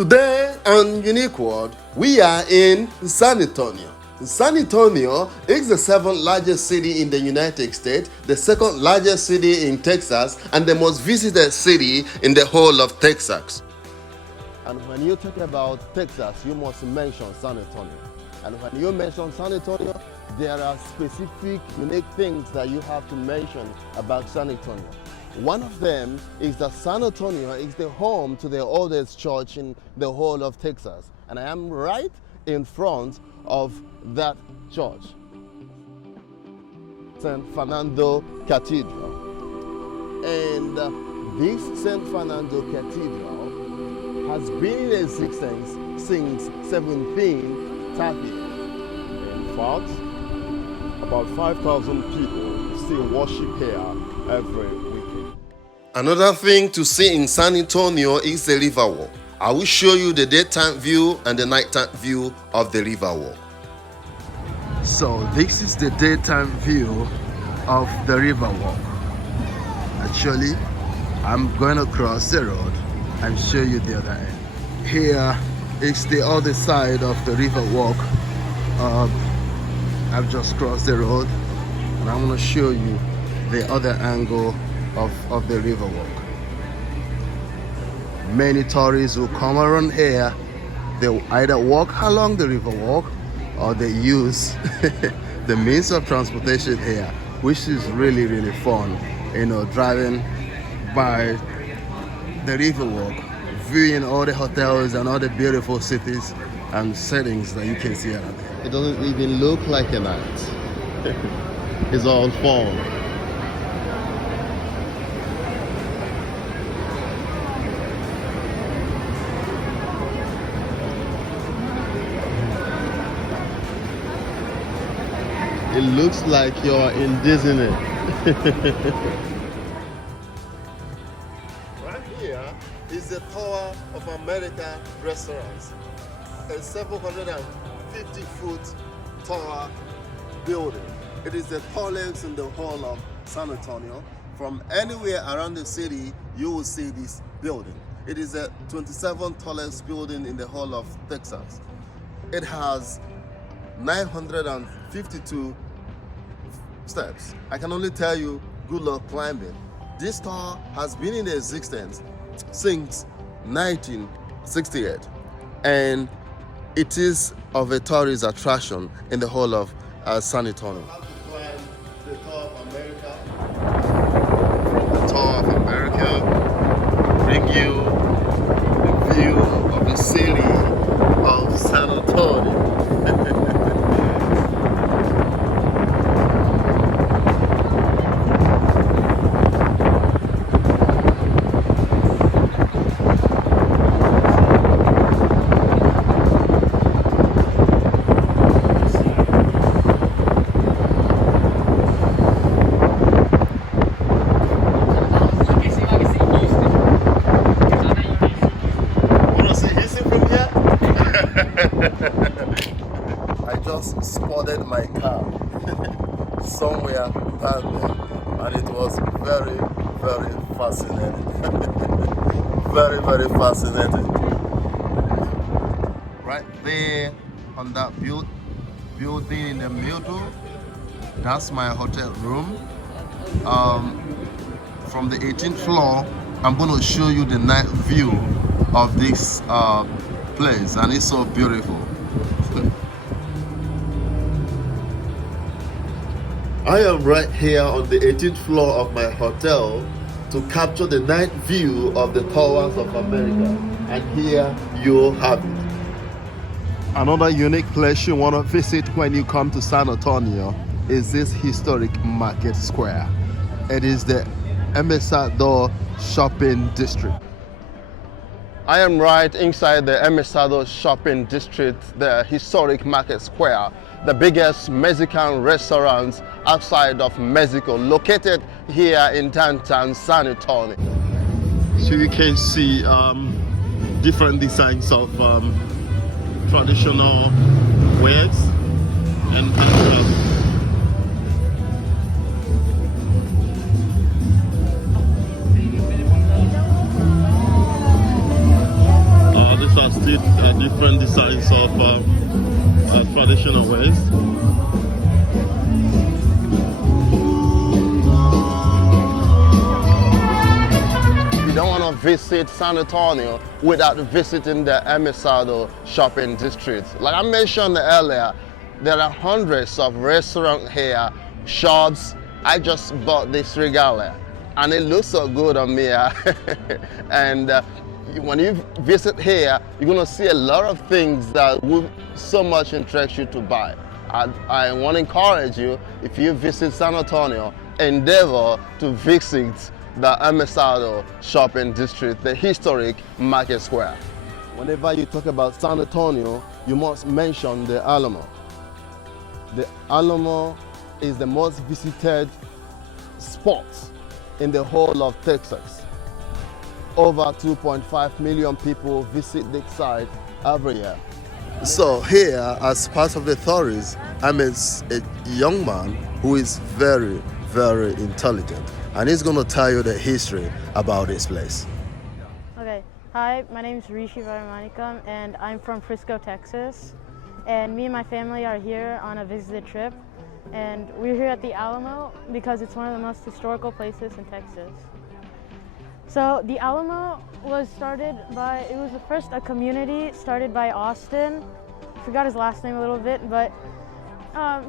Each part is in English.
Today on Unique World, we are in San Antonio. San Antonio is the seventh largest city in the United States, the second largest city in Texas, and the most visited city in the whole of Texas. And when you talk about Texas, you must mention San Antonio. And when you mention San Antonio, there are specific, unique things that you have to mention about San Antonio. One of them is that San Antonio is the home to the oldest church in the whole of Texas. And I am right in front of that church, San Fernando Cathedral. And this San Fernando Cathedral has been in existence since 1730. In fact, about 5,000 people still worship here every weekend. Another thing to see in San Antonio is the river walk. I will show you the daytime view and the nighttime view of the river walk. So this is the daytime view of the river walk. Actually, I'm going to cross the road and show you the other end. Here is the other side of the river walk. I've just crossed the road and I'm going to show you the other angle of the river walk. Many tourists will come around here. They'll either walk along the river walk or they use the means of transportation here, which is really, really fun. You know, driving by the river walk, viewing all the hotels and all the beautiful cities and settings that you can see around there. It doesn't even look like a night. It's all fun. It looks like you're in Disney. Right here is the Tower of America restaurant. A 750-foot tower building. It is the tallest in the whole of San Antonio. From anywhere around the city, you will see this building. It is the 27th tallest building in the whole of Texas. It has 952 steps. I can only tell you, good luck climbing. This tower has been in existence since 1968, and it is of a tourist attraction in the whole of San Antonio. How to climb the Tower of America? From the Tower of America, bring you the view of the city of San Antonio. I just spotted my car somewhere down there, and it was very, very fascinating. Very, very fascinating. Right there on that building in the middle, that's my hotel room. From the 18th floor, I'm going to show you the night view of this place, and it's so beautiful. I am right here on the 18th floor of my hotel to capture the night view of the Towers of America, and here you have it. Another unique place you want to visit when you come to San Antonio is this historic market square. It is the Embassador Shopping District. I am right inside the Embassador Shopping District, the historic market square, the biggest Mexican restaurant outside of Mexico, located here in downtown San Antonio. So you can see different designs of traditional wares and handcrafts. These are traditional ways. You don't want to visit San Antonio without visiting the Emisado shopping district. Like I mentioned earlier, there are hundreds of restaurants here, shops. I just bought this regalia and it looks so good on me. And when you visit here, you're going to see a lot of things that will so much interest you to buy. I want to encourage you, if you visit San Antonio, endeavor to visit the Emisado shopping district, the historic market square. Whenever you talk about San Antonio, you must mention the Alamo. The Alamo is the most visited spot in the whole of Texas. Over 2.5 million people visit the site every year. So here, as part of the tourists, I met a young man who is very, very intelligent, and he's going to tell you the history about this place. Okay, hi, my name is Rishi Varamanikam, and I'm from Frisco, Texas. And me and my family are here on a visit trip, and we're here at the Alamo because it's one of the most historical places in Texas. So the Alamo was started by, it was a community started by Austin. I forgot his last name a little bit, but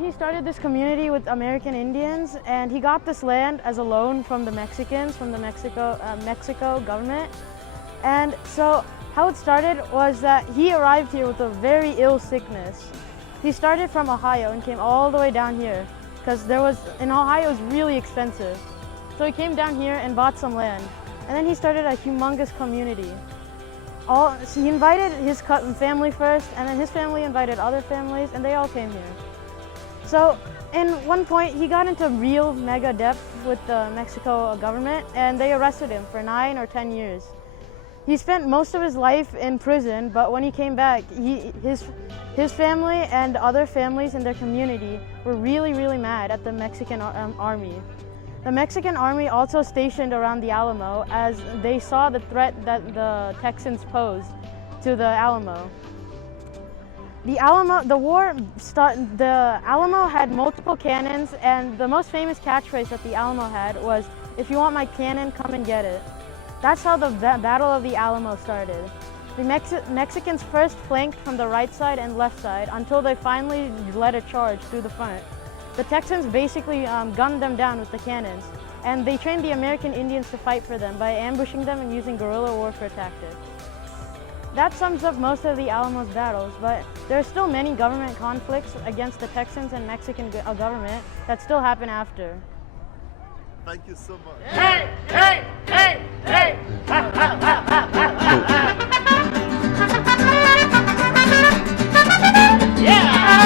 he started this community with American Indians, and he got this land as a loan from the Mexicans, from the Mexico government. And so how it started was that he arrived here with a very ill sickness. He started from Ohio and came all the way down here because in Ohio it was really expensive. So he came down here and bought some land. And then he started a humongous community. So he invited his family first, and then his family invited other families, and they all came here. So in one point, he got into real mega debt with the Mexico government, and they arrested him for 9 or 10 years. He spent most of his life in prison, but when he came back, his family and other families in their community were really, really mad at the Mexican army. The Mexican army also stationed around the Alamo as they saw the threat that the Texans posed to the Alamo. The Alamo had multiple cannons, and the most famous catchphrase that the Alamo had was, "If you want my cannon, come and get it." That's how the Battle of the Alamo started. The Mexicans first flanked from the right side and left side until they finally led a charge through the front. The Texans basically gunned them down with the cannons, and they trained the American Indians to fight for them by ambushing them and using guerrilla warfare tactics. That sums up most of the Alamo's battles, but there are still many government conflicts against the Texans and Mexican government that still happen after. Thank you so much. Hey, hey, hey, hey! Ha, ha, ha, ha, ha, ha. Yeah!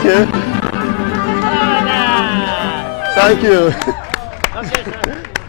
Okay. Thank you. Okay, sir.